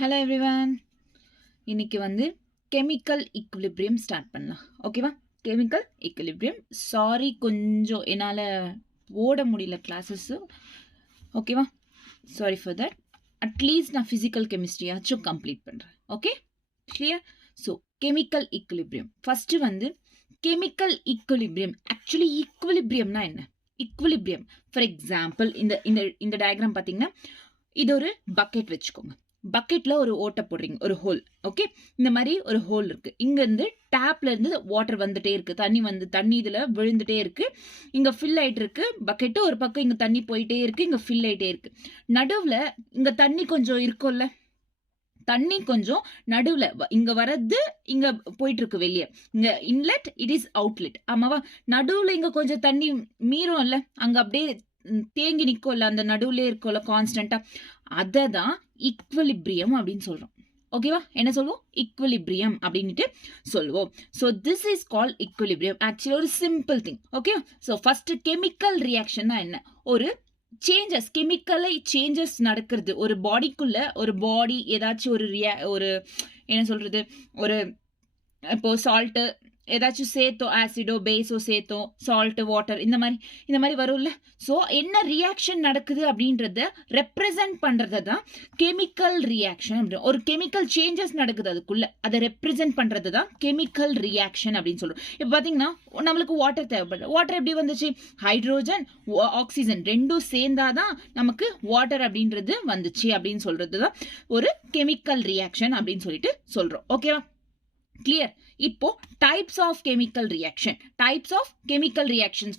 Hello everyone. இன்னைக்கு chemical equilibrium start பண்ணலாம். ஓகேவா? Chemical equilibrium. சாரி, கொஞ்சம் என்னால் ஓட முடியல கிளாஸஸ். ஓகேவா? Sorry for that. அட்லீஸ்ட் நான் ஃபிசிக்கல் கெமிஸ்ட்ரியாச்சும் கம்ப்ளீட் பண்ணுறேன். Okay, clear? So chemical equilibrium first chemical equilibrium. Actually ஈக்குலிபிரியம்னா என்ன? ஈக்குலிபிரியம் ஃபார் எக்ஸாம்பிள் இந்த இந்த இந்த டயக்ராம் பார்த்தீங்கன்னா, இது ஒரு பக்கெட் வச்சுக்கோங்க. பக்கெட்ல ஒரு ஓட்டை போடுறீங்க, ஒரு ஹோல். ஓகே, இந்த மாதிரி ஒரு ஹோல் இருக்கு. இங்க இருந்து டேப்ல இருந்து வாட்டர் வந்துட்டே இருக்கு, தண்ணி இதுல விழுந்துட்டே இருக்கு. இங்க ஃபில் ஆயிட்டு இருக்கு பக்கெட்டு. ஒரு பக்கம் இங்க தண்ணி போயிட்டே இருக்கு, இங்க ஃபில் ஆயிட்டே இருக்கு. நடுவுல இங்க தண்ணி கொஞ்சம் இருக்கும்ல, தண்ணி கொஞ்சம் நடுவுல இங்க வரது, இங்க போயிட்டு இருக்கு வெளியே. இங்க இன்லெட், இட் இஸ் அவுட்லெட். ஆமாவா? நடுவுல இங்க கொஞ்சம் தண்ணி மீறும் இல்ல, அங்க அப்படியே தேங்கி நிற்கும்ல, அந்த நடுவுல இருக்கும்ல கான்ஸ்டன்டா. அதை தான் ஈக்குவலிபிரியம் அப்படின்னு சொல்றோம். ஓகேவா? என்ன சொல்லுவோம்? ஈக்குவலிபிரியம் அப்படின்ட்டு சொல்லுவோம். So this is call equilibrium. Actually ஒரு simple thing. Okay, so first chemical reaction என்ன? ஒரு சேஞ்சஸ், கெமிக்கலை சேஞ்சஸ் நடக்கிறது ஒரு பாடிக்குள்ள. ஒரு பாடி ஏதாச்சும் ஒரு என்ன சொல்றது, ஒரு இப்போ சால்ட்டு ஏதாச்சும் சேர்த்தோம், ஆசிடோ பேஸோ சேர்த்தோம், சால்ட் வாட்டர் இந்த மாதிரி வரும்ல. ஸோ என்ன ரியாக்ஷன் நடக்குது அப்படின்றத ரெப்ரசன்ட் பண்றதை தான் கெமிக்கல் ரியாக்ஷன் அப்படின்னு. ஒரு கெமிக்கல் சேஞ்சஸ் நடக்குது அதுக்குள்ள, அதை ரெப்ரசன்ட் பண்றது தான் கெமிக்கல் ரியாக்ஷன் அப்படின்னு சொல்றோம். இப்போ பாத்தீங்கன்னா நம்மளுக்கு வாட்டர் தேவைப்படுது. வாட்டர் எப்படி வந்துச்சு? ஹைட்ரோஜன் ஆக்சிஜன் ரெண்டும் சேர்ந்தாதான் நமக்கு வாட்டர் அப்படின்றது வந்துச்சு அப்படின்னு சொல்றது தான் ஒரு கெமிக்கல் ரியாக்ஷன் அப்படின்னு சொல்லிட்டு சொல்றோம். ஓகேவா? கிளியர்? இப்போ types of chemical reaction. Types of chemical reactions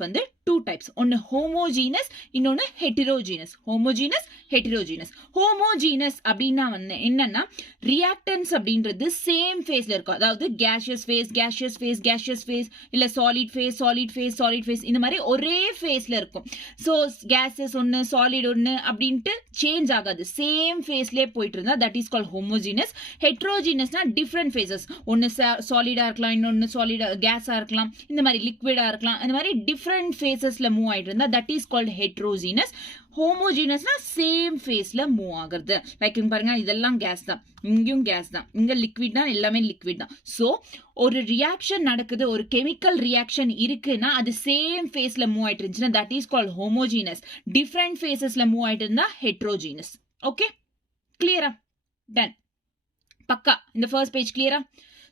two types. ஒன்னு ஹோமோஜீனஸ், இன்னொன்னு ஹெட்டிரோஜீனஸ். ஹோமோஜீனஸ், ஹெட்டிரோஜீனஸ். ஹோமோஜீனஸ் அப்படின்னா என்னன்னா, ரியாக்டன்ஸ் அப்படின்றது சேம் ஃபேஸ்ல இருக்கும். அதாவது gaseous phase, gaseous phase, gaseous phase, இல்ல solid phase, solid phase, solid phase, இந்த மாதிரி ஒரே ஃபேஸ்ல இருக்கும். ஸோ கேஸஸ் ஒன்னு, சாலிட் ஒன்னு அப்படின்ட்டு சேஞ்ச் ஆகாது, சேம் ஃபேஸ்லயே போயிட்டு இருந்தா தட் இஸ் கால் ஹோமோஜீனஸ். ஹெட்ரோஜீனஸ்னா டிஃப்ரெண்ட் ஃபேசஸ். ஒன்னு சாலிடா இருக்கலாம், இன்னொன்னு சாலிடா கேஸா இருக்கலாம், இந்த மாதிரி லிக்விடா இருக்கலாம், இந்த மாதிரி டிஃப்ரெண்ட் ஃபேசஸ்ல மூவ் ஆயிட்டு இருந்தா தட் இஸ் கால்ட் ஹெட்ரோஜீனஸ். ஹோமோஜீனஸ்னா சேம் ஃபேஸ்ல மூவ் ஆகுறது. லைக் இங்க பாருங்க, இதெல்லாம் கேஸ் தான், இங்கேயும் கேஸ் தான், இங்க லிக்விட் தான், எல்லாமே லிக்விட் தான். ஸோ ஒரு ரியாக்ஷன் நடக்குது, ஒரு கெமிக்கல் ரியாக்ஷன் இருக்குன்னா அது சேம் ஃபேஸ்ல மூவ் ஆயிட்டு இருந்துச்சுன்னா that is called homogeneous. Different ஃபேசஸ்ல மூவ் ஆயிட்டு இருந்தா ஹெட்ரோஜீனஸ். ஓகே, கிளியரா? டன். பக்கா இந்த ஃபர்ஸ்ட் பேஜ் கிளியரா?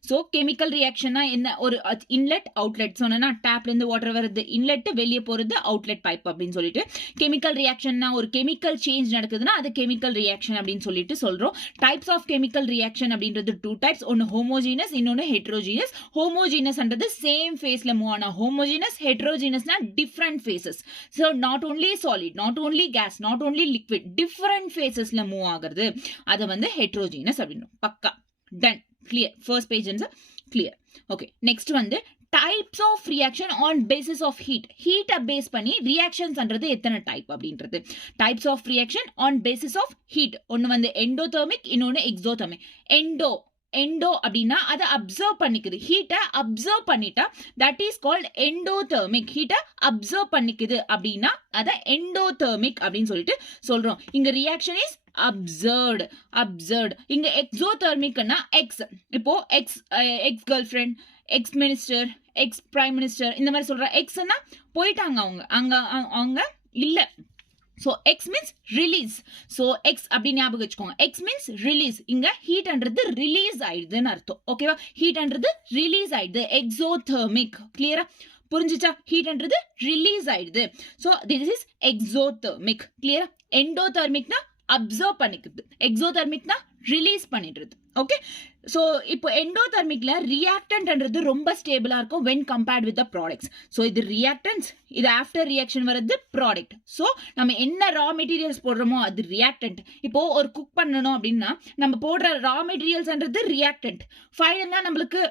ஸோ கெமிக்கல் ரியாக்ஷன்னா என்ன? ஒரு இன்லெட் அவுட்லெட் சொன்னா, டேப்ல இருந்து வாட்டர் வருது, இன்லெட் வெளியே போறது அவுட்லெட் பைப் அப்படின்னு சொல்லிட்டு. கெமிக்கல் ரியாக்ஷன்னா ஒரு கெமிக்கல் சேஞ்ச் நடக்குதுன்னா அது கெமிக்கல் ரியாக்ஷன் அப்படின்னு சொல்லிட்டு சொல்றோம். டைப்ஸ் ஆஃப் கெமிக்கல் ரியாக்ஷன் அப்படின்றது டூ டைப்ஸ். ஒன்னு ஹோமோஜீனஸ், இன்னொன்னு ஹெட்ரோஜீனஸ். ஹோமோஜீனஸ்ன்றது சேம் ஃபேஸ்ல மூவ் ஆனா ஹோமோஜீனஸ். ஹெட்ரோஜீனஸ்னா different phases. So not only solid, not only gas, not only liquid, different ஃபேசஸ்ல மூவ் ஆகுறது அது ஹெட்ரோஜீனஸ் அப்படின்னு. பக்கா. Done. Clear? First page is clear. Okay, next types of reaction on basis of heat. Heat base பண்ணி reactions அன்றது எத்தனை type அப்படின்றது. Types of reaction on basis of heat. ஒன்னு endothermic, இன்னொன்னு exothermic. எண்டோ அப்படின்னா அதை அப்சர்வ் பண்ணிக்குது, ஹீட்டை அப்சர்வ் பண்ணிட்டா that is called endothermic. ஹீட்டை அப்சர்வ் பண்ணிக்குது அப்படின்னா அதை எண்டோதெர்மிக் அப்படின்னு சொல்லிட்டு சொல்றோம். இங்க ரியாக்ஷன் இஸ் அப்சர்வ்ட். இங்க எக்ஸோதெர்மிக்னா எக்ஸ். இப்போ X girl friend, X minister, X prime minister, இந்த மாதிரி சொல்ற எக்ஸ்னா போயிட்டாங்க, அவங்க இல்ல. So X means release. So X அப்படின்னு ஞாபகம் வச்சுக்கோங்க. X means release. இங்க heat அன்றது release ஆயிடுதுன்னு அர்த்தம். ஓகேவா? heat அன்றது release ஆயிடுது. exothermic. கிளியரா? புரிஞ்சுச்சா? heat அன்றது release ஆயிடுது. So this is exothermic. கிளியரா? endothermicனா அப்சர்வ் பண்ணிக்கிறது, எக்ஸோதெர்மிக்னா ரிலீஸ் பண்ணிடுறது. ஓகே, ஸோ இப்போ எண்டோதெர்மிக்ல ரியாக்டன்ட்ன்றது ரொம்ப ஸ்டேபிளா இருக்கும் when compared with the products. So இது ரியாக்டன்ஸ், இது ஆஃப்டர் ரியாக்ஷன் வரது ப்ராடக்ட். ஸோ நம்ம என்ன ரா மெட்டீரியல்ஸ் போடுறோமோ அது ரியாக்டன்ட். இப்போ ஒரு குக் பண்ணணும் அப்படின்னா நம்ம போடுற ரா மெட்டீரியல்ஸ்ன்றது ரியாக்டன்ட். ஃபைனலா நம்மளுக்கு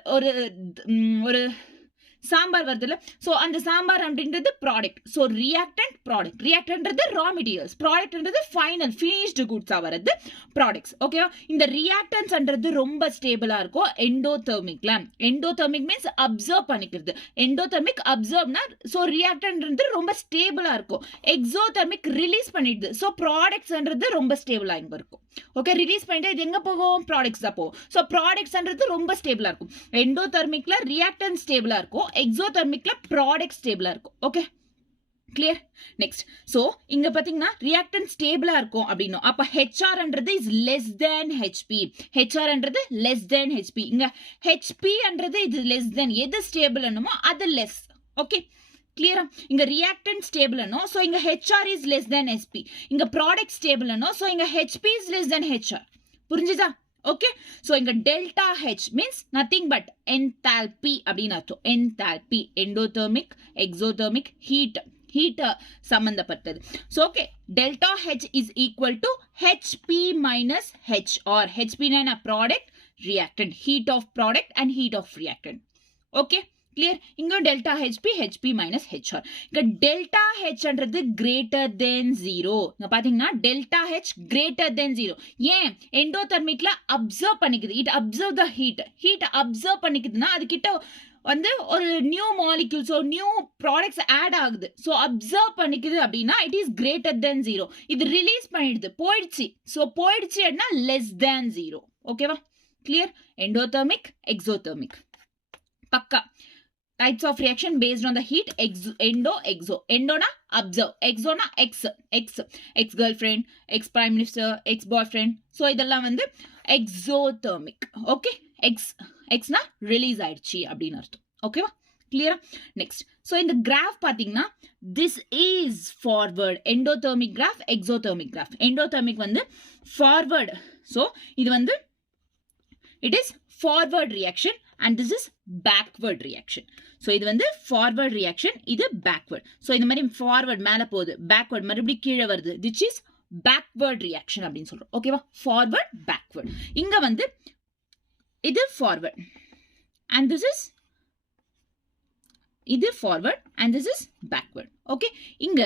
ஒரு சாம்பார் வருதுல்ல, ஸோ அந்த சாம்பார் அப்படின்றது ப்ராடக்ட். So reactant, product. ரியாக்டன்ட்றது ரா மெட்டீரியல்ஸ், ப்ராடக்ட்ன்றது ஃபைனல் ஃபினிஷ்டு குட்ஸா வரது ப்ராடக்ட்ஸ். ஓகேவா? இந்த ரியாக்டன்ஸ்ன்றது ரொம்ப ஸ்டேபிளா இருக்கும் எண்டோதெர்மிக்ல. எண்டோதெர்மிக் மீன்ஸ் அப்சர்வ் பண்ணிக்கிறது. எண்டோதெர்மிக் அப்சர்வ்னா, ஸோ ரியாக்டன்ட்ன்றது ரொம்ப ஸ்டேபிளா இருக்கும். எக்ஸோதெர்மிக் ரிலீஸ் பண்ணிடுது. ஸோ ப்ராடக்ட்ஸ்ன்றது ரொம்ப ஸ்டேபிளா இங்க இருக்கும். ஓகே, ரிலீஸ் பண்ணிட்டு இது எங்க போகும், ப்ராடக்ட்ஸ் தான் போகும். ஸோ ப்ராடக்ட்ஸ்ன்றது ரொம்ப ஸ்டேபிளா இருக்கும். எண்டோதெர்மிக்ல ரியாக்டன்ட் ஸ்டேபிளா இருக்கும், எக்ஸோதெர்மிக்ல ப்ராடக்ட் ஸ்டேபிளா இருக்கும். Okay, clear. நெக்ஸ்ட், ஸோ இங்க பாத்தீங்கன்னா ரியாக்டன்ட் ஸ்டேபிளா இருக்கும் அப்படின்னும், அப்ப ஹெச்ஆர்ன்றது இஸ் லெஸ் தேன் ஹெச்பி. ஹெச்ஆர்ன்றது லெஸ் தேன் ஹெச்பி. இங்க ஹெச்பின்றது இது லெஸ் தேன், எது ஸ்டேபிள் என்னமோ அது லெஸ். ஓகே, கிளியரா? இங்க ரியாக்டன்ட் ஸ்டேபிள் என்னோ, ஸோ இங்க HR is less than SP. இங்க ப்ராடக்ட் ஸ்டேபிள் என்னோ, ஸோ இங்க HP is less than HR. புரிஞ்சுதா? ஓகே, ஸோ இங்க delta H means nothing but enthalpy அப்படின்னு அர்த்தம். என்தால்பி, எண்டோதெர்மிக், எக்ஸோதெர்மிக், ஹீட் சம்பந்தப்பட்டது. So okay, delta H is equal to HP minus HR. ஹெச்பினா product, reactant, heat of product and heat of reactant. Okay, clear? இங்க delta HP, HP minus HR. இங்க delta ஹெச்ன்றது greater than 0. இங்க பாத்தீங்கன்னா delta H greater than 0. ஏன்? எண்டோதெர்மிக்ல absorb பண்ணிக்குது. It absorb the heat absorb பண்ணிக்குதுன்னா அது கிட்ட வந்து ஒரு நியூ மாலிக்யூல்ஸ் ஒரு நியூ ப்ராடக்ட்ஸ் ஆட் ஆகுது. ஸோ அப்சர்வ் பண்ணிக்குது அப்படின்னா இட் இஸ் கிரேட்டர் தென் 0. இது ரிலீஸ் பண்ணிடுது, போயிடுச்சு. ஸோ போயிடுச்சு அப்படின்னா லெஸ் தேன் 0. ஓகேவா? கிளியர்? எண்டோதெர்மிக், எக்ஸோதெர்மிக் பக்கா. Types of reaction based on the heat, endo, exo. Endo na observe, exo na ex girlfriend, ex prime minister, ex boyfriend. So idella vandu exothermic. Okay, ex na release aichi அப்படினு அர்த்தம். ஓகேவா? கிளியரா? Next, so இந்த graph பார்த்தீங்கன்னா this is forward endothermic graph, exothermic graph. Endothermic வந்து forward, so இது வந்து it is forward reaction and this is backward reaction. So இது வந்து ஃபார்வர்ட் ரியாக்ஷன், இது பேக்வர்ட். ஸோ இந்த மாதிரி ஃபார்வர்ட் மேலே போகுது, பேக்வர்ட் மறுபடியும் கீழே வருது, திஸ் இஸ் பேக்வர்ட் ரியாக்ஷன் அப்படின்னு சொல்றோம். ஓகேவா? Forward, backward. இங்க வந்து இது ஃபார்வர்ட் அண்ட் திஸ் இஸ் இது forward and this is backward. Okay, இங்க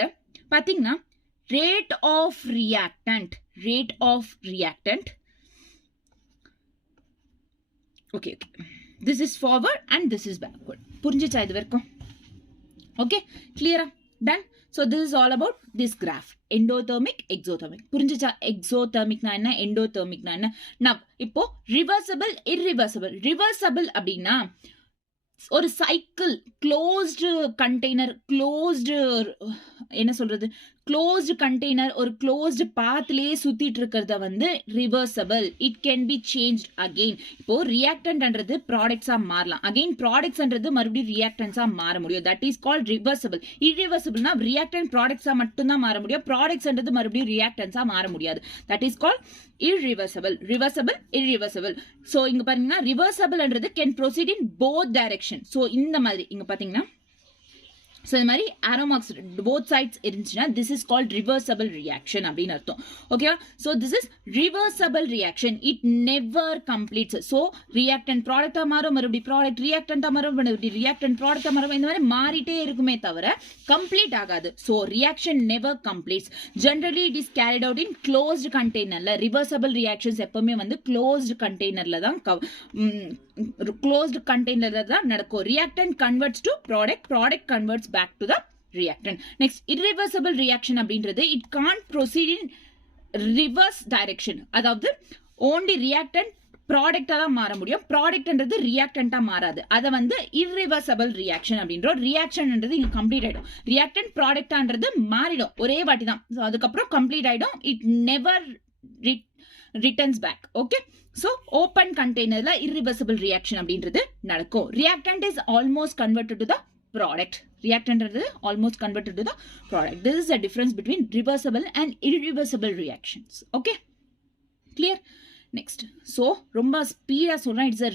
பாத்தீங்கன்னா rate of reactant, okay, this is forward and this is backward. புரிஞ்சுச்சா இது வரைக்கும்? ஓகே, கிளியரா? Done. So this is all about this graph, endothermic, exothermic. புரிஞ்சுச்சா? எக்ஸோதெர்மிக்னா என்ன, எண்டோதெர்மிக்னா என்ன? நான் இப்போ ரிவர்சபிள், இர்ரிவர்சபிள். ரிவர்சபிள் அப்படின்னா ஒரு சைக்கிள், க்ளோஸ்டு கண்டெய்னர், க்ளோஸ்டு என்ன சொல்றது, க்ளோஸ்டு கண்டெய்னர் ஒரு க்ளோஸ்டு பாத்லயே சுத்திட்டு இருக்கிறத வந்து reversible. It can be change again. இப்போ ரியாக்டன்ட்ன்றது ப்ராடக்ட்ஸா மாறலாம், அகெயின் ப்ராடக்ட்ஸ்ன்றது மறுபடியும் ரியாக்டன்ஸா மாற முடியும். That is called reversible. இர்ரிவர்சபிள்னா ரியாக்டன்ட் ப்ராடக்ட்ஸா மட்டும் தான் மாற முடியும், ப்ராடக்ட்ஸ்ன்றது மறுபடியும் ரியாக்டன்ஸா மாற முடியாது. That is called irreversible. Reversible, irreversible. So இங்க பாத்தீங்கன்னா reversibleன்றது can proceed in both direction. So இந்த மாதிரி இங்க பாத்தீங்கன்னா So இந்த மாதிரி arrow marks both sides இருந்துச்சுன்னா this is called reversible reaction அப்படின்னு அர்த்தம். ஓகேவா? So this is reversible reaction. It never completes. So reactant product மாறும், மறுபடியும் product reactant மாறும், மறுபடியும் reactant product மாறும், இந்த மாதிரி மாறிட்டே இருக்குமே தவிர complete ஆகாது. So reaction never completes. Generally it is carried out in closed containerல. Reversible reactions எப்பவுமே வந்து closed containerல தான் closed containerல தான் நடக்கும். Reactant converts to product, product converts back to the reactant. Next, irreversible reaction அப்படின்றது it can't proceed in reverse direction. அதாவது only reactant ப்ராடக்டா தான் மாற முடியும், ப்ராடக்ட்ன்றது ரியாக்டன்ட்டா மாறாது. அதை வந்து irreversible reaction அப்படின்றோம். ரியாக்ஷன்ன்றது இங்க கம்ப்ளீட் ஆயிடும். ரியாக்டன்ட் ப்ராடக்டான்றது மாறிடும், ஒரே வாட்டி தான். ஸோ அதுக்கப்புறம் கம்ப்ளீட் ஆயிடும். It never returns back. Okay, so open கண்டெய்னர்ல irreversible reaction அப்படின்றது நடக்கும். Reactant is almost converted to the product. Reactant is almost converted to the product. This is the difference between reversible and irreversible reactions. Okay, clear? Next, so ரொம்ப speedo சொல்றேன், it's a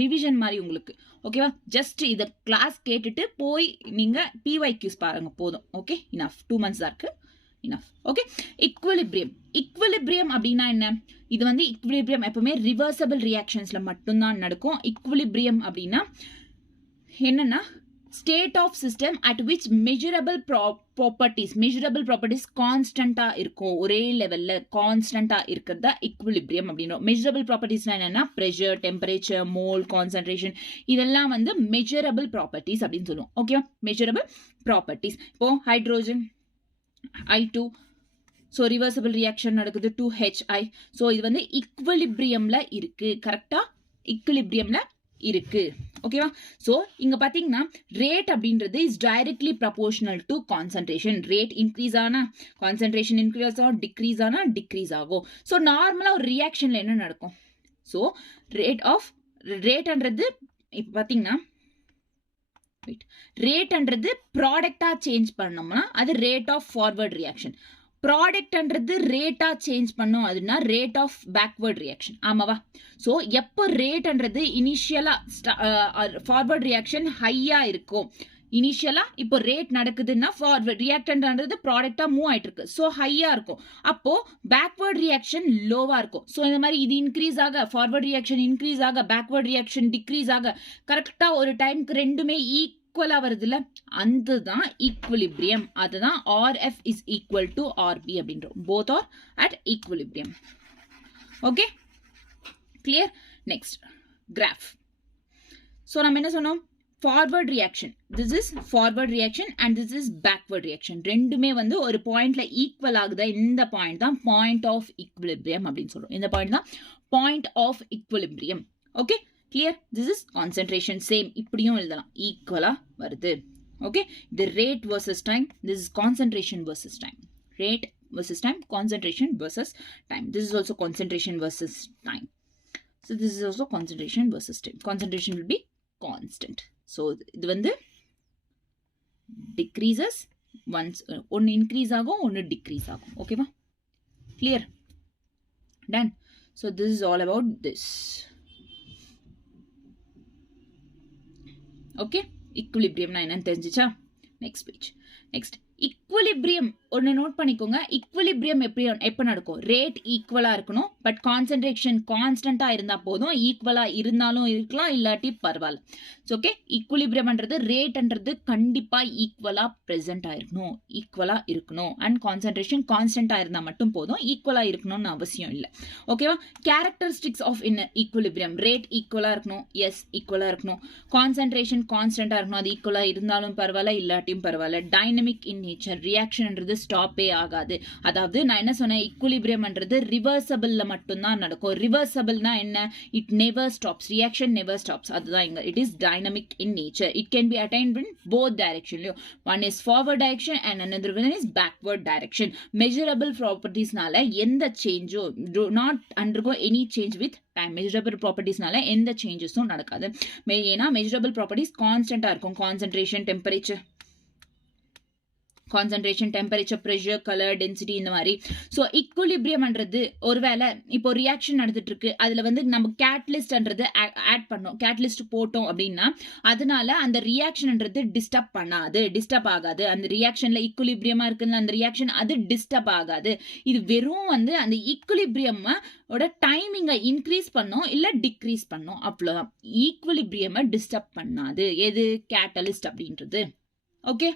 revision மாதிரி உங்களுக்கு. ஓகேவா? Just இத class கேட்டுட்டு போய் நீங்க PYQs பாருங்க போதும். Okay, enough. 2 months தான் இருக்கு, இனஃப். ஓகே, equilibrium அப்படின்னா என்ன? இது வந்து equilibrium எப்பவுமே reversible reactionsல மட்டும்தான் நடக்கும். equilibrium அப்படின்னா என்னன்னா state of system at which measurable properties கான்ஸ்டன்டா இருக்கும், ஒரே லெவல்ல கான்ஸ்டன்டா இருக்கிறதா equilibrium அப்படின்றோம். measurable properties என்னன்னா pressure, temperature, mole, concentration, இதெல்லாம் வந்து measurable properties அப்படின்னு சொல்லுவோம். ஓகேவா? measurable properties. இப்போ hydrogen I2, so reversible reaction நடக்குது 2HI. ஸோ இது வந்து ஈக்குவலிபிரியம்ல இருக்கு. கரெக்டா ஈக்குவலிபிரியம்ல இருக்கு. ஓகேவா? ஸோ இங்க பாத்தீங்கன்னா ரேட் அப்படின்றது is directly proportional to concentration. Rate increase ஆனா கான்சன்ட்ரேஷன் இன்க்ரீஸ் ஆகும், டிக்ரீஸ் ஆனா டிக்ரீஸ் ஆகும். ஸோ நார்மலா ஒரு ரியாக்ஷன்ல என்ன நடக்கும்? ஸோ ரேட்ன்றது இப்போ பாத்தீங்கன்னா ரேட்ன்றது ப்ராடக்டா சேஞ்ச் பண்ணோம்னா அது ரேட் ஆஃப் ஃபார்வர்ட் ரியாக்ஷன். ப்ராடக்ட்ன்றது ரேட்டா சேஞ்ச் பண்ணோம் அதுனா ரேட் ஆஃப் பேக்வர்ட் ரியாக்ஷன். ஆமாவா? ஸோ எப்போ ரேட்ன்றது இனிஷியலா ஃபார்வர்ட் ரியாக்ஷன் ஹையா இருக்கும். இனிஷியலா இப்போ ரேட் நடக்குதுன்னா ஃபார்வர்ட் ரியாக்டன்ட்ன்றது ப்ராடக்டா மூவ் ஆயிட்டு இருக்கு. ஸோ ஹையா இருக்கும். அப்போ பேக்வர்ட் ரியாக்ஷன் லோவா இருக்கும். ஸோ இந்த மாதிரி இது இன்க்ரீஸ் ஆக ஃபார்வர்ட் ரியாக்ஷன் இன்க்ரீஸ் ஆக பேக்வர்ட் ரியாக்ஷன் டிக்ரீஸ் ஆக கரெக்டா ஒரு டைம்க்கு ரெண்டுமே ஈக்குவலா வருதுல்ல, அதுதான் ஈக்குவலிபிரியம். அதுதான் RF is equal to RB அப்படின்றோம். both are at equilibrium. Okay, clear? Next graph. So நம்ம என்ன சொன்னோம்? Forward reaction, this is forward reaction and this is backward reaction. ரெண்டுமே வந்து ஒரு பாயிண்ட்ல ஈக்குவல் ஆகுதா, இந்த பாயிண்ட் தான் பாயிண்ட் ஆஃப் ஈக்குவலிபிரியம் அப்படின்னு சொல்றோம். இந்த பாயிண்ட் தான் point of equilibrium. Okay, clear? This is concentration. Same இப்படியும் எழுதலாம், ஈக்குவலா வருது. ஓகே, இது rate versus time, this is concentration versus time. Rate versus time, concentration versus time. This is also concentration versus time. So this is also concentration versus time. Concentration will be constant. So இது வந்து decreases once one increase ஆகும், one decrease ஆகும். ஓகேவா? Clear? Done. So this is all about this. Okay? Equilibrium na என்னன்னு தெரிஞ்சிச்சா? Next page. Next. Equilibrium ஒன்று note பண்ணிக்கோங்க. Equilibrium எப்போ நடக்கும்? ரேட் ஈக்குவலா இருக்கணும், பட் கான்சென்ட்ரேஷன் கான்ஸ்டன்டா இருந்தா போதும். ஈக்குவலா இருந்தாலும் இருக்கலாம், இல்லாட்டி பரவாயில்ல. ஓகே, ஈக்குவலிபிரியம்ன்றது ரேட்ன்றது கண்டிப்பா ஈக்குவலா பிரசன்ட் ஆயிருக்கணும், ஈக்குவலா இருக்கணும். அண்ட் கான்சென்ட்ரேஷன் கான்ஸ்டன்டா இருந்தா மட்டும் போதும், ஈக்குவலா இருக்கணும்னு அவசியம் இல்லை. ஓகேவா? Characteristics of in equilibrium, rate ஈக்குவலா இருக்கணும், எஸ் ஈக்குவலா இருக்கணும். கான்சென்ட்ரேஷன் கான்ஸ்டன்டா இருக்கணும், அது ஈக்குவலா இருந்தாலும் பரவாயில்ல, இல்லாட்டியும் பரவாயில்ல. டைனமிக் இன் நேச்சர், ரியாக்ஷன்ன்றது ஸ்டாப்பே ஆகாது. அதாவது நான் என்ன சொன்னேன், ஈக்குவலிபிரியம்ன்றது ரிவர்சபிள்ல மட்டும்தான் நடக்கும். ரிவர்சபிள்னா என்ன? It never stops, reaction never stops. அதுதான் இங்க. It is dynamic in nature. It can be attained in both டைரக்ஷன்லயும். One is forward direction and another one is backward direction. Measurable propertiesனால எந்த சேஞ்சும் do not undergo any change with time. measurable propertiesனால எந்த சேஞ்சஸும் நடக்காது. ஏன்னா measurable properties கான்ஸ்டன்டா இருக்கும். Concentration, temperature, concentration, temperature, pressure, colour, density, இந்த மாதிரி. ஸோ ஈக்குவலிபிரியம்ன்றது ஒருவேளை இப்போ ரியாக்ஷன் நடந்துட்டு இருக்கு, அதுல வந்து நம்ம கேட்டலிஸ்ட்ன்றது ஆட் பண்ணோம், கேட்டலிஸ்ட் போட்டோம் அப்படின்னா அதனால அந்த ரியாக்ஷன்ன்றது டிஸ்டர்ப் பண்ணாது, டிஸ்டர்ப் ஆகாது. அந்த ரியாக்ஷன்ல ஈக்குவலிபிரியமா இருக்குன்னு அந்த ரியாக்ஷன் அது டிஸ்டர்ப் ஆகாது. இது வெறும் வந்து அந்த ஈக்குவலிபிரியம் ஓட டைமிங்கை இன்க்ரீஸ் பண்ணோம் இல்ல டிக்ரீஸ் பண்ணோம், அவ்வளவுதான். ஈக்குவலிபிரியமை டிஸ்டர்ப் பண்ணாது எது? கேட்டலிஸ்ட் அப்படின்றது. Okay,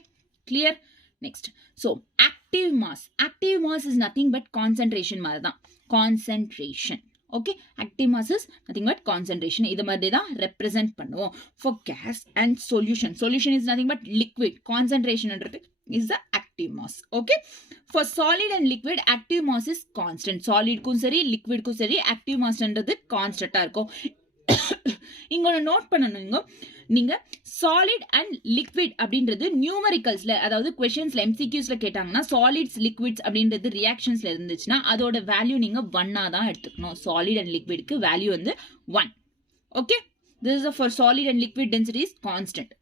clear? Next. So, active mass. Active mass is nothing but concentration மாதிரி தான். Concentration. Okay? Active mass is nothing but concentration. இது மாதிரி தான் represent பண்ணுவோம். For gas and solution. Solution is nothing but liquid. Concentration is the active mass. Okay? For solid and liquid, active mass is constant. Solid க்கும் சரி, liquid க்கும் சரி, active mass ன்றது கான்ஸ்டன்டா இருக்கும். இங்க ஒன்று நோட் பண்ணணும். நீங்க சாலிட் அண்ட் லிக்விட் அப்படின்றது நியூமரிக்கல்ஸ்ல, அதாவது क्वेश्चंसல எம்சிக்யூஸ்ல கேட்டாங்கன்னா சாலிட்ஸ் லிக்விட்ஸ் அப்படின்றது ரியாக்ஷன்ஸ்ல இருந்துச்சுன்னா அதோட வேல்யூ நீங்க 1 தான் எடுத்துக்கணும். சாலிட் அண்ட் லிக்விட்க்கு வேல்யூ வந்து 1. Okay, this is for solid and liquid density is constant.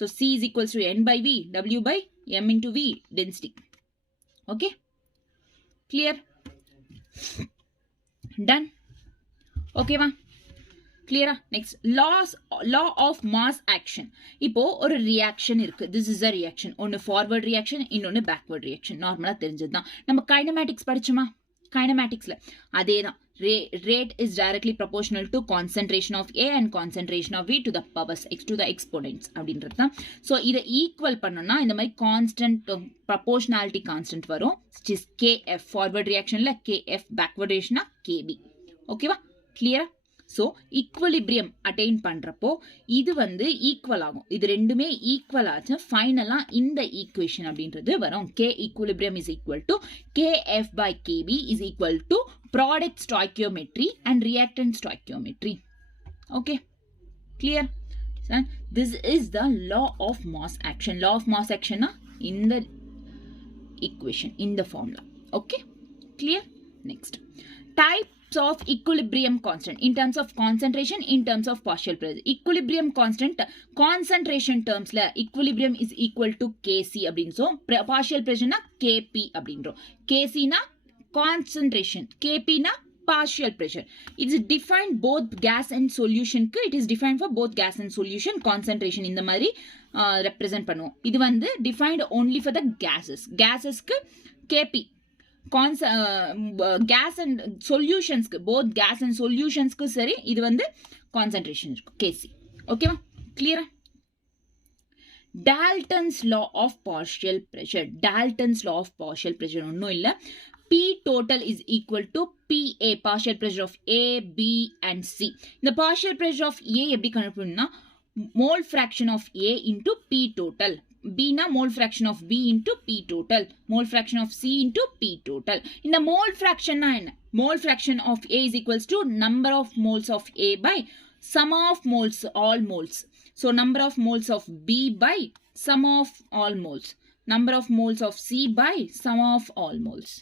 So C is equals to N by V, W by M into V density. Okay, clear? Done. ஓகேவா? கிளியரா? Next, law of mass action. இப்போ ஒரு reaction இருக்கு, this is a reaction. ஒன்னு forward reaction, இன்னொன்னு backward reaction. நார்மலா தெரிஞ்சதுதான். நம்ம கைனமேட்டிக்ஸ் படிச்சோமா? கைனமேட்டிக்ஸ்ல அதே தான். rate is directly proportional to concentration of A and concentration of V to the powers x to the exponents அப்படின்றது தான். ஸோ இதை ஈக்குவல் பண்ணோம்னா இந்த மாதிரி கான்ஸ்டன்ட் ப்ரொபோர்ஷனாலிட்டி கான்ஸ்டன்ட் வரும். which is KF ஃபார்வர்ட் ரியாக்ஷன்ல, KF பேக்வர்ட் ரியாக்ஷனா KB. ஓகேவா? கிளியரா? ஸோ ஈக்குவலிபிரியம் அட்டைன் பண்ணுறப்போ இது வந்து ஈக்குவல் ஆகும். இது ரெண்டுமே ஈக்குவல் ஆச்சு ஃபைனலாக இந்த ஈக்குவேஷன் அப்படின்றது வரும். K equilibrium is equal to KF by KB is equal to product stoichiometry and reactant stoichiometry. Okay, clear? And this is the law of mass action. Law of mass action in the equation, in the formula. Okay, clear? Next, types of equilibrium constant in terms of concentration, in terms of partial pressure. Equilibrium constant concentration terms la equilibrium is equal to Kc அப்படினு, so partial pressure na Kp அப்படின்றோம். Kc na concentration, Kp na partial pressure. It is defined both gas and solution க்கு, it is defined for both gas and solution concentration இந்த மாதிரி represent பண்ணுவோம். இது வந்து defined only for the gases க்கு Kp, gas and solutions க்கு, both gas and solutions க்கு சரி இது வந்து concentration இருக்கும் Kc. ஓகேவா, clear? Dalton's law of partial pressure. Dalton's law of partial pressure ஒன்னும் இல்ல, P total is equal to PA, partial pressure of A, B and C. இந்த partial pressure of A எப்படி கண்டுபிடிக்கணும்னா mole fraction of A into P total. B na mole fraction of B into P total. Mole fraction of C into P total. இந்த mole fraction na என்ன? Mole fraction of A is equals to number of moles of A by sum of moles, all moles. So number of moles of B by sum of all moles. Number of moles of C by sum of all moles.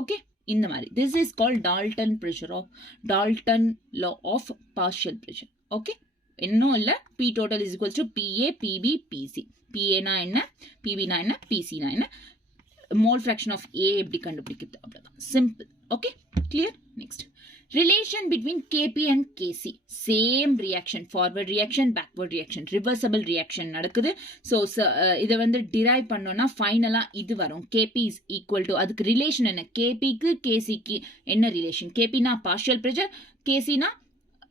Okay, இந்த மாதிரி. This is called Dalton law of partial pressure. Okay, இன்னும் இல்ல, P total is equals to PA, PB, PC. PA na என்ன, PB na என்ன, PC na என்ன, mole fraction of A எப்படி கண்டுபிடிக்கிறது அவ்வளவுதான், simple. Okay, clear? Next, relation between Kp and Kc. Same reaction, forward reaction, backward reaction, reversible reaction நடக்குது. So இதை வந்து derive பண்ணோம்னா ஃபைனலா இது வரும். Kp is equal to, அதுக்கு ரிலேஷன் என்ன, Kp க்கு Kc க்கு என்ன relation? Kp na partial pressure, Kc na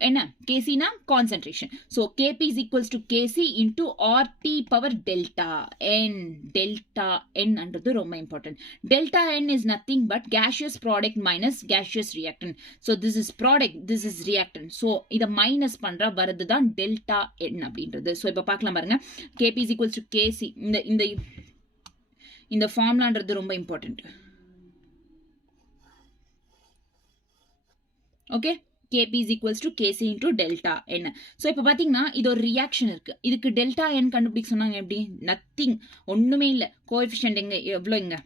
என்ன, Kc na concentration. So Kp is equals to Kc into RT power delta N. Delta N அன்றது ரொம்ப important. Delta N is nothing but gaseous product minus gaseous reactant. So this is product, this is reactant. So இத minus பண்ற வரது தான் delta N அப்படின்றது. So இப்ப பார்க்கலாம் பாருங்க, Kp is equals to Kc. இந்த ஃபார்முலான்றது ரொம்ப important. Okay, Kp is equals to Kc into delta N. So இப்ப பாத்தீங்கன்னா இது ஒரு ரியாக்ஷன் இருக்கு, இதுக்கு delta N கண்டுபிடிக்க சொன்னாங்க எப்படி, நத்திங், ஒண்ணுமே இல்ல. கோஎஃபிஷியன்ட் எங்க எவ்வளோ, இங்க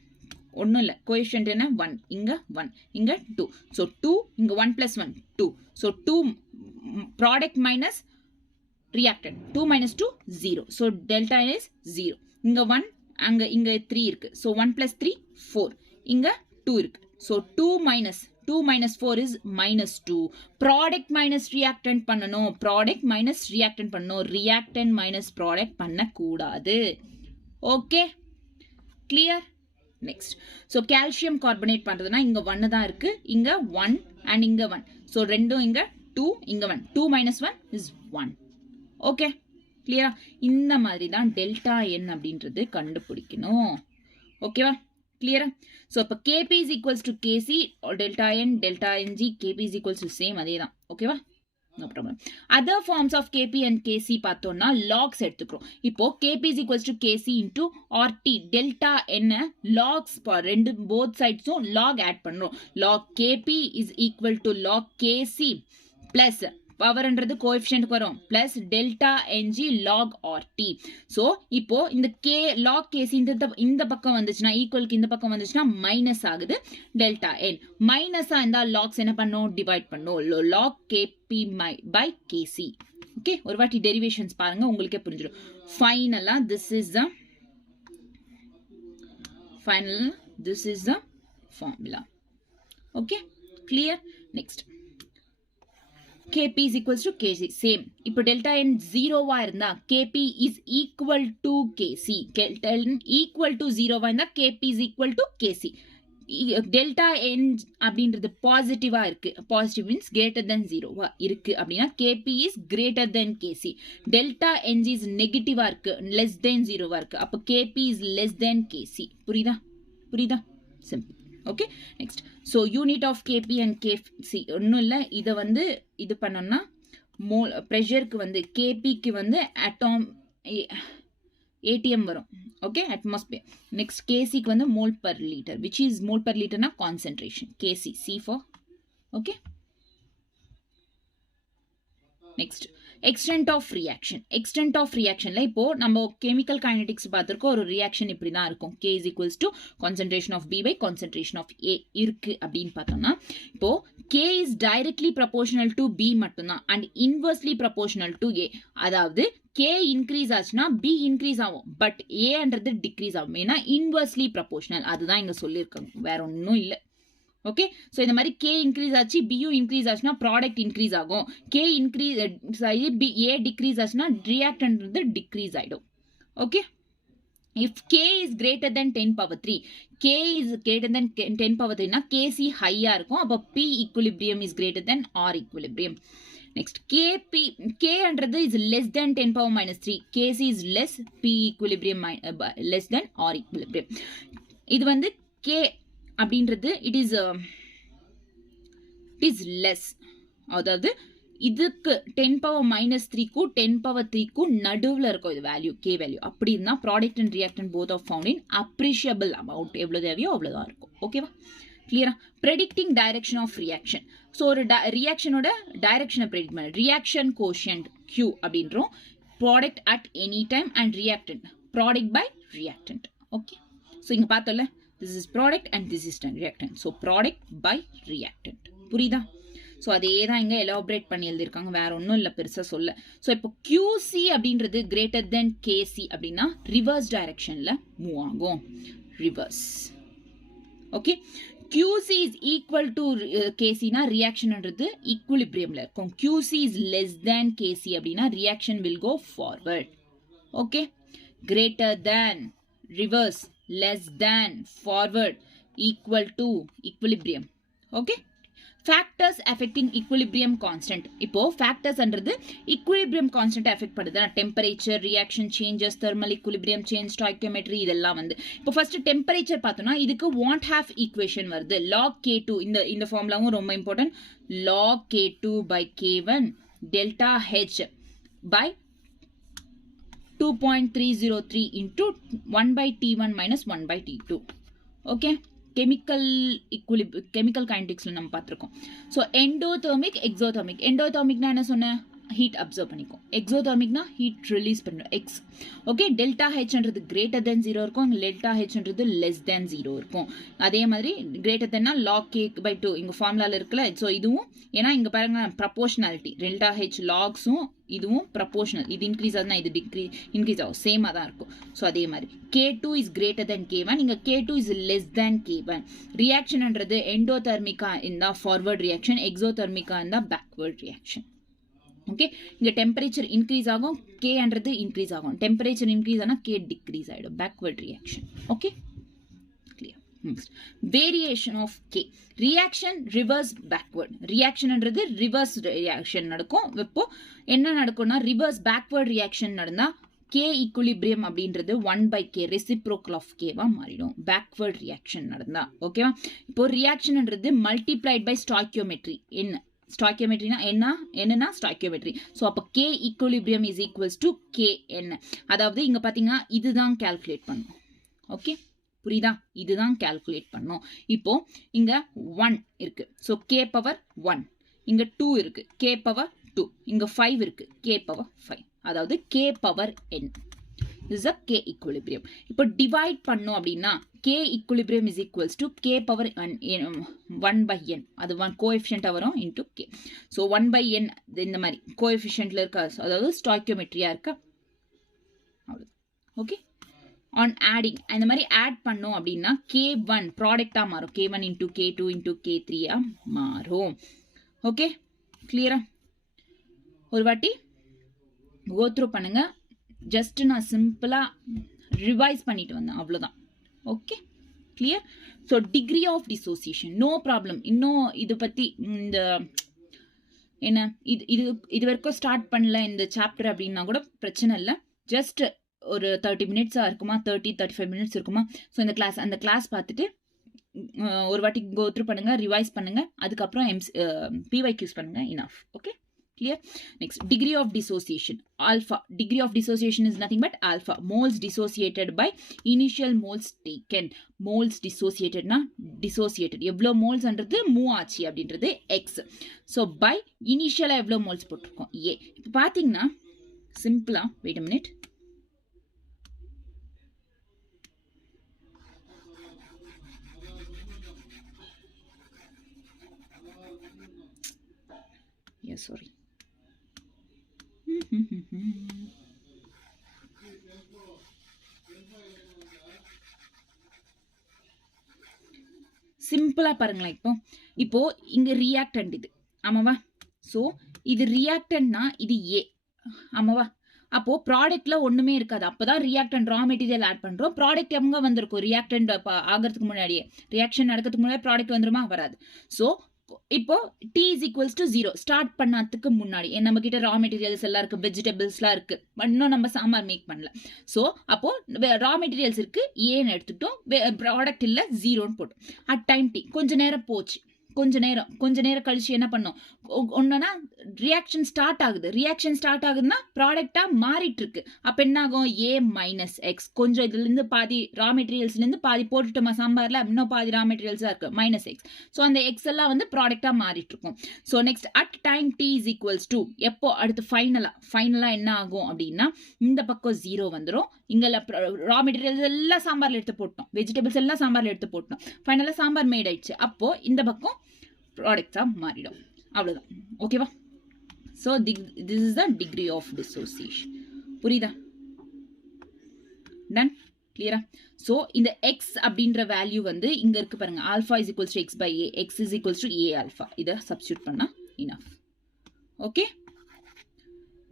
ஒன்றும் இல்லை, கோஎஃபிஷியன்ட் என்ன 1, இங்க 1, இங்க 2. ஸோ 2, இங்க 1 + 1 2. So 2 product minus reactant, 2 - 2 0. So delta N is 0. இங்க 1, இங்க 3 இருக்கு. ஸோ 1 + 3 4, இங்க 2 இருக்கு. So 2 - 4 is -2. Product minus reactant பண்ணணும், ப்ராடக்ட் மைனஸ் ரியாக்டன்ட் பண்ணணும், ரியாக்டன்ட் மைனஸ் ப்ராடக்ட் பண்ணக்கூடாது. Okay, clear? Next, so calcium carbonate பண்ணுறதுனா இங்கே 1 தான் இருக்கு, இங்கே 1 அண்ட் இங்கே 1. ஸோ ரெண்டும் இங்கே 2, இங்கே 1. 2 - 1 is 1. ஓகே, கிளியரா? இந்த மாதிரி தான் டெல்டா என் அப்படின்றது கண்டுபிடிக்கணும். ஓகேவா, கிளியரா? ஸோ இப்போ Kp is equals to Kc, delta N, delta Ng, Kp is equals to same, அதே தான். ஓகேவா, no problem. Other forms of Kp and Kc பார்த்தோம்னா logs எடுத்துக்கிறோம். இப்போ Kp is equals to Kc into RT, delta N logs ரெண்டு both sides log add பண்ணுறோம். log Kp is equal to log Kc plus பவர்ன்றது coefficient வரும் plus delta Ng log RT. So இப்போ இந்த log Kc இந்த பக்கம் வந்துச்சுன்னா, ஈக்குவலுக்கு இந்த பக்கம் வந்துச்சுன்னா மைனஸ் ஆகுது டெல்டா N. மைனஸா இருந்தால் லாக்ஸ் என்ன பண்ணும், டிவைட் பண்ணும். log Kp by Kc. Okay, ஒரு வாட்டி டெரிவேஷன்ஸ் பாருங்க, உங்களுக்கே புரிஞ்சிடும். ஃபைனலா this is the formula. Okay, clear? Next, Kp is equals to Kc, same. இப்போ delta N 0வா இருந்தா Kp is equal to Kc. delta N equal to 0வா இருந்தா Kp is equal to Kc. delta N அப்படின்றது பாசிட்டிவா இருக்கு, positive means greater than 0வா இருக்கு அப்படின்னா Kp is greater than Kc. delta N is நெகட்டிவா இருக்கு, less than 0வா இருக்கு, அப்போ Kp is less than Kc. புரியுதா? Simple. Okay next so unit of KP and KC ஒன்றும் இல்லை இதை வந்து இது பண்ணோம்னா மோல் ப்ரெஷருக்கு வந்து கேபிக்கு வந்து ஏடிஎம் வரும் ஓகே அட்மாஸ்பியர் நெக்ஸ்ட் கேசிக்கு வந்து mole per litre which is mole per லிட்டர்னா concentration KC C for okay next extent of reaction extent of ரியாக்ஷன்ல இப்போ நம்ம கெமிக்கல் கைனடிக்ஸ் பார்த்துருக்கோம் ஒரு ரியாக்ஷன் இப்படி தான் இருக்கும் K is equals to concentration of B by concentration of A இருக்கு அப்படின்னு பார்த்தோம்னா இப்போ K is directly proportional to B மட்டும்தான் and inversely proportional to A அதாவது கே இன்க்ரீஸ் ஆச்சுன்னா பி இன்க்ரீஸ் ஆகும் பட் ஏன்றது டிக்ரீஸ் ஆகும் ஏன்னா இன்வெர்ஸ்லி ப்ரப்போர்ஷனல் அதுதான் இங்க சொல்லியிருக்காங்க வேற ஒன்றும் இல்லை ஓகே ஸோ இந்த மாதிரி கே இன்க்ரீஸ் ஆச்சு பியும் இன்க்ரீஸ் ஆச்சுன்னா ப்ராடக்ட் இன்க்ரீஸ் ஆகும் கே இன்க்ரீஸ் ஆகி பி ஏ டிக்ரீஸ் ஆச்சுன்னா ரியாக்டன்ட் டிக்ரீஸ் ஆகிடும் okay if K is greater than 10 power 3 K is greater than 10 power 3னா கேசி ஹையாக இருக்கும் அப்போ B equilibrium is greater than R equilibrium next கேன்றது is less than 10 power minus 3 KC is less B equilibrium less than R equilibrium இது வந்து K அப்படின்றது it is less அதாவது இதுக்கு 10 பவர் மைனஸ் 3க்கும் 10 பவர் 3க்கும் நடுவில் இருக்கும் இது வேல்யூ கே வேல்யூ அப்படி இருந்தால் product and reactant both of found in appreciable amount எவ்வளோ தேவையோ அவ்வளோதான் இருக்கும் ஓகேவா கிளியரா predicting direction of reaction so ஒரு ரியாக்ஷனோட டைரக்ஷனை ப்ரெடிக்ட் பண்ண ரியாக்ஷன் கோஷியன்ட் Q அப்படின்றோம் product at any time and reactant product by reactant okay so இங்கே பார்த்தோம்ல this is product and this is reactant so product by reactant புரியுதா so அதே தான் இங்கே எலாபரேட் பண்ணி எழுதியிருக்காங்க வேற ஒன்றும் இல்லை பெருசாக சொல்ல ஸோ இப்போ QC அப்படின்றது கிரேட்டர் தென் KC அப்படின்னா ரிவர்ஸ் டைரக்ஷனில் மூவ் ஆகும் reverse okay QC is equal to கேசினா ரியாக்ஷன்ன்றது ஈக்குலிபிரியமில் இருக்கும் QC is less than KC அப்படின்னா reaction will go forward okay greater than reverse less than forward equal to equilibrium okay factors affecting equilibrium constant இப்போ factors அன்றது equilibrium constant affect பண்ணுது temperature reaction changes thermal equilibrium change stoichiometry இதெல்லாம் வந்து இப்போ first temperature பார்த்தோம்னா இதுக்கு want half equation வருது log k2 இந்த ஃபார்முலாவும் ரொம்ப important log k2 by k1 delta h by 2.303 into 1 by T1 minus 1 by T2. Okay. Chemical kinetics நம்ம பார்த்திருக்கோம். So endothermic, exothermic. Endothermic na என்ன சொன்ன heat absorb பண்ணிக்கும். Exothermic na heat release பண்ணும். X. Okay. Delta H என்றது greater than 0 இருக்கும். Delta H என்றது less than 0 இருக்கும். அதே மாதிரி greater than log K by 2. இங்க ஃபார்முலால இருக்குல்ல. So இதுவும் ஏன்னா இங்க பாருங்க proportionality. Delta H logsம் இதுவும் proportional. இது increase ஆகுதுனா இது increase ஆகும். சேமா தான் இருக்கும். So அதே மாதிரி K2 is greater than K1. இங்க K2 is less than K1. Reaction என்றது endothermic இந்த forward reaction, exothermic இந்த backward reaction. ஓகே இங்க டெம்பரேச்சர் இன்க்ரீஸ் ஆகும் K என்றது இன்க்ரீஸ் ஆகும் டெம்பரேச்சர் இன்க்ரீஸ் ஆனா K டிக்ரீஸ் ஆயிடும் backward reaction okay clear next variation of K reaction reverse backward reaction என்றது ரிவர்ஸ் ரியாக்ஷன் நடக்கும் இப்போ என்ன நடக்கும்னா ரிவர்ஸ் பேக்வர்ட் ரியாக்ஷன் நடந்தா K ஈக்குலிபிரியம் அப்படின்றது 1 by K ரெசிப்ரோக்கல் ஆஃப் K-வா மாறிடும் பேக்வர்ட் ரியாக்ஷன் நடந்தா ஓகேவா இப்போ ரியாக்ஷன் என்றது மல்டிப்ளைட் பை ஸ்டாய்க்கியோமெட்ரி என்ன ஸ்டாய்க்கியோமெட்ரினா என்னன்னா ஸ்டாய்க்கியோமெட்ரி ஸோ அப்போ K equilibrium is equals to Kn அதாவது இங்க பாத்தீங்கன்னா இதுதான் கால்குலேட் பண்ணும் ஓகே புரியுதா இதுதான் கால்குலேட் பண்ணும் இப்போ இங்க 1 இருக்கு ஸோ K பவர் 1 இங்க 2 இருக்கு K பவர் 2 இங்க 5 இருக்கு K பவர் 5 அதாவது K power n this is a K equilibrium இப்போ டிவைட் பண்ணோம் அப்படின்னா K equilibrium is equals to K power 1 by n அது 1 கோஎஃபிஷியன்ட் வரும் into K so 1 by n இந்த மாதிரி கோஎஃபிஷியன்ட்ல இருக்க அதாவது ஸ்டாய்க்கியோமெட்ரியா இருக்க அவ்வளவு ஓகே on adding இந்த மாதிரி ஆட் பண்ணோம் அப்படின்னா K1 ப்ராடக்ட்டா மாறும் K1 into K2 into K3 ஆ மாறும் ஓகே கிளியரா ஒரு வாட்டி go through பண்ணுங்க ஜஸ்ட் நான் சிம்பிளா ரிவைஸ் பண்ணிட்டு வந்தேன் அவ்வளவுதான் okay clear so degree of dissociation no problem இன்னும் இது பத்தி இந்த என்ன இது வரைக்கும் ஸ்டார்ட் பண்ணல இந்த சாப்டர் அப்படின்னா கூட பிரச்சனை இல்லை ஜஸ்ட் ஒரு 30 மினிட்ஸா இருக்குமா 35 மினிட்ஸ் இருக்குமா ஸோ அந்த கிளாஸ் பார்த்துட்டு ஒரு வாட்டி கோ த்ரூ பண்ணுங்க, ரிவைஸ் பண்ணுங்க, அதுக்கப்புறம் பிவைக்யூஸ் பண்ணுங்க. Enough. Okay, clear. Next, degree of dissociation, alpha. Degree of dissociation is nothing but alpha. Moles dissociated by initial moles taken. Moles dissociated na dissociated எவ்வளோ moles அன்றது move ஆச்சு அப்படின்றது x. so by initial எவ்வளோ moles போட்டிருக்கோம் a. இப்போ பார்த்தீங்கன்னா சிம்பிளா, wait a minute, yeah, sorry. சிம்பிளா பாருங்களேன். இப்போ இங்க ரியாக்டன்ட் இது, ஆமாவா? சோ இது ரியாக்டன்ட்னா இது ஏ, ஆமாவா? அப்போ ப்ராடக்ட்ல ஒண்ணுமே இருக்காது. அப்பதான் ரியாக்டன்ட் ரா மெட்டீரியல் ஆட் பண்றோம். ப்ராடக்ட் எங்க வந்திருக்கும்? ரியாக்டன்ட் ஆகிறதுக்கு முன்னாடியே, ரியாக்ஷன் நடக்கிறதுக்கு முன்னாடி ப்ராடக்ட் வந்துருமா? வராது. சோ இப்போ t is equals to 0 start பண்ணாததுக்கு முன்னாடி நம்ம கிட்ட ரா மெட்டீரியல்ஸ் எல்லாம் இருக்கு, வெஜிடபிள்ஸ்லாம் இருக்கு, இன்னும் நம்ம சாம்பார் மேக் பண்ணல. சோ அப்போ ரா மெட்டீரியல்ஸ் இருக்கு, ஏன்னு எடுத்துட்டோம், ப்ராடக்ட் இல்ல, 0ன்னு போட்டோம். அட் டைம் t கொஞ்ச நேரம் போச்சு, கொஞ்ச நேரம் கழிச்சு என்ன பண்ணோம்? ஒன்னுனா ரியாக்ஷன் ஸ்டார்ட் ஆகுது. ரியாக்ஷன் ஸ்டார்ட் ஆகுதுன்னா ப்ராடக்டா மாறிட்டு இருக்கு. அப்ப என்ன ஆகும்? a minus X. கொஞ்சம் இதுல இருந்து பாதி ரா மெட்டீரியல்ஸ்ல இருந்து பாதி போட்டுட்டோமா சாம்பார்ல, இன்னும் பாதி ரா மெட்டீரியல்ஸா இருக்கு, மைனஸ் எக்ஸ். ஸோ அந்த எக்ஸ் எல்லாம் வந்து ப்ராடக்டா மாறிட்டு இருக்கும். So next at time t is equals to எப்போ? அடுத்து ஃபைனலா என்ன ஆகும் அப்படின்னா, இந்த பக்கம் 0 வந்துடும். இங்க ரா மெட்டீரியல்ஸ் எல்லாம் சாம்பார்ல எடுத்து போட்டோம், வெஜிடபிள்ஸ் எல்லாம் சாம்பார்ல எடுத்து போட்டோம், ஃபைனலா சாம்பார் மேட் ஆயிடுச்சு. அப்போ இந்த பக்கம் ப்ராடக்டா மாறிடும். அவ்வளவுதான். ஓகேவா? so this is the degree of dissociation. புரியுதா? டன்? கிளியரா? so இந்த x அப்படின்ற வேல்யூ வந்து இங்க இருக்கு பாருங்க, alpha is equals to x by a, x is equals to a alpha. இத சப்ஸ்டிட்யூட் பண்ணா enough. Okay,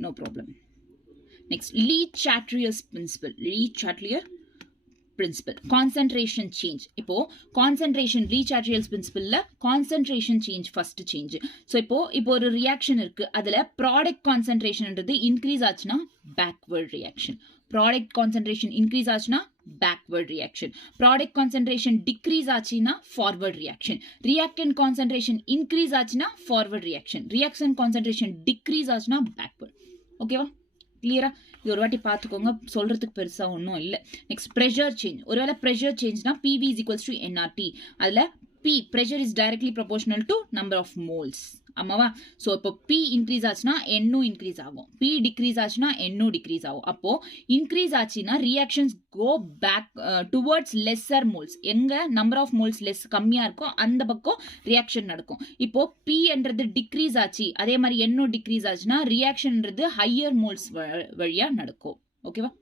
no problem. next, Le-Chatelier's principle. Le-Chatelier principle, concentration change. இப்போ concentration, Le-Chatelier's principleல concentration change first change. so இப்போ ஒரு reaction இருக்கு, அதுல product கான்சென்ட்ரேஷன்ன்றது increase ஆச்சுன்னா backward reaction, product concentration increase ஆச்சுன்னா backward reaction, product concentration decrease ஆச்சுன்னா forward reaction, reactant concentration increase ஆச்சுன்னா forward reaction, reaction concentration decrease ஆச்சுன்னா பேக்வர்ட். ஓகேவா? கிளியரா? இது ஒரு வாட்டி பார்த்துக்கோங்க, சொல்றதுக்கு பெருசா ஒன்றும் இல்லை. Next, pressure change. ஒருவேளை pressure சேஞ்ச்னா PV is equals to nRT. அதுல P pressure is directly proportional to number of moles. ஆமாவா? ஸோ இப்போ P இன்க்ரீஸ் ஆச்சுன்னா N-ம் இன்க்ரீஸ் ஆகும், P டிக்ரீஸ் ஆச்சுன்னா N-ம் டிக்ரீஸ் ஆகும். அப்போ இன்க்ரீஸ் ஆச்சுன்னா reactions go back towards lesser moles. எங்க நம்பர் ஆஃப் மோல்ஸ் கம்மியா இருக்கோ அந்த பக்கம் ரியாக்ஷன் நடக்கும். இப்போ P என்றது டிக்ரீஸ் ஆச்சு, அதே மாதிரி N-ம் டிக்ரீஸ் ஆச்சுன்னா ரியாக்ஷன்ன்றது ஹையர் மோல்ஸ் வழியா நடக்கும். ஓகேவா?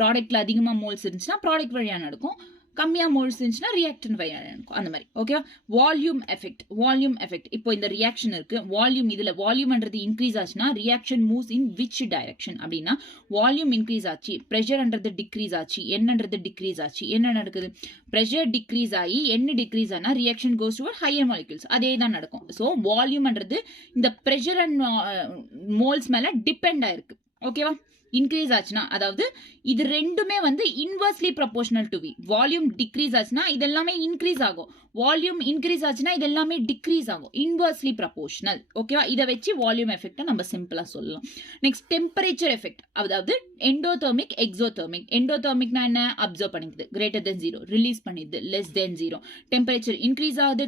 ப்ராடக்ட்ல அதிகமா மோல்ஸ் இருந்துச்சுன்னா ப்ராடக்ட் வழியா நடக்கும், கம்மியா மோல்ஸ் இருந்துச்சுன்னா ரியாக்டன் வழியா நடக்கும், அந்த மாதிரி. ஓகேவா? Volume effect. இப்போ இந்த ரியாக்ஷன் இருக்கு, வால்யூம், இதுல வால்யூம்ன்றது இன்க்ரீஸ் ஆச்சுன்னா reaction moves in which direction அப்படின்னா, வால்யூம் இன்க்ரீஸ் ஆச்சு, ப்ரெஷர்ன்றது டிக்ரீஸ் ஆச்சு, என்னன்றது டிக்ரீஸ் ஆச்சு, என்ன நடக்குது? ப்ரெஷர் டிக்ரீஸ் ஆகி என்ன டிக்ரீஸ் ஆனா reaction goes toward higher molecules, அதே தான் நடக்கும். ஸோ வால்யூம்ன்றது இந்த ப்ரெஷர் அண்ட் மோல்ஸ் மேல டிபெண்ட் ஆயிருக்கு. ஓகேவா? இன்க்ரீஸ் ஆச்சுன்னா, அதாவது இது ரெண்டுமே வந்து inversely proportional to V. Volume decrease ஆச்சுன்னா இது எல்லாமே இன்க்ரீஸ் ஆகும், வால்யூம் இன்க்ரீஸ் ஆச்சுன்னா இது எல்லாமே டிக்ரீஸ் ஆகும், இன்வர்ஸ்லி ப்ரொபோர்ஷனல். ஓகேவா? இதை வச்சு வால்யூம் எஃபெக்ட்டை நம்ம சிம்பிளா சொல்லலாம். Next, temperature effect. அதாவது எண்டோதெர்மிக், எக்ஸோதெர்மிக். எண்டோதெர்மிக்னா என்ன? அப்சர்வ் பண்ணிக்குது, கிரேட்டர் தென் 0, ரிலீஸ் பண்ணிடுது, லெஸ் தென் 0. டெம்பரேச்சர் இன்க்ரீஸ் ஆகுது,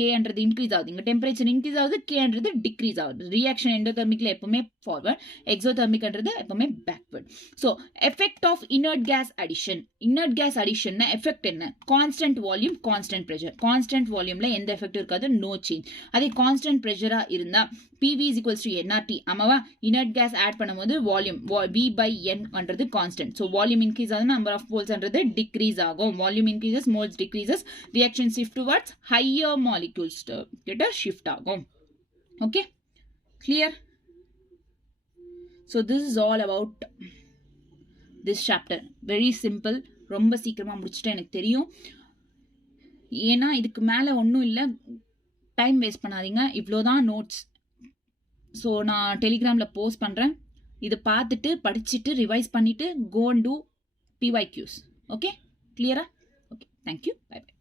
கேன்றது இன்க்ரீஸ் ஆகுது, இங்க டெம்பரேச்சர் இன்க்ரீஸ் ஆகுது, கேன்றது டிக்ரீஸ் ஆகுது. ரியாக்ஷன் எண்டோதெர்மிக்ல எப்பவுமே ஃபார்வர்ட், எக்ஸோதெர்மிக்ன்றது எப்பவுமே backward. So effect of inert gas addition. இனர்ட் கேஸ் அடிஷன்னா எஃபெக்ட் என்ன? Constant volume, constant pressure. Constant வால்யூம்ல எந்த எஃபெக்ட் இருக்காது, நோ சேஞ்ச். அதே கான்ஸ்டன்ட் ப்ரெஷரா இருந்தா PV is equals to nRT. ஆமாவா? இனர்ட் கேஸ் ஆட் பண்ணும்போது வால்யூம் V by N பண்றது கான்ஸ்டன்ட். ஸோ வால்யூம் இன்க்ரீஸ் ஆகுது, நம்பர் ஆஃப் மோல்ஸ்ன்றது டிக்ரீஸ் ஆகும். Volume increases, moles decreases, reaction shift towards higher molecules கிட்ட ஷிஃப்ட் ஆகும். Okay, clear? So this is all about this chapter. Very simple. ரொம்ப சீக்கிரமா முடிச்சிட்டேன் எனக்கு தெரியும். ஏன்னா இதுக்கு மேல ஒன்றும் இல்லை, டைம் வேஸ்ட் பண்ணாதீங்க. இவ்வளோதான் நோட்ஸ். ஸோ நான் டெலிகிராமில் போஸ்ட் பண்ணுறேன், இதை பார்த்துட்டு படிச்சுட்டு ரிவைஸ் பண்ணிட்டு go and do PYQs. Okay, கிளியரா? Okay, thank you, bye by.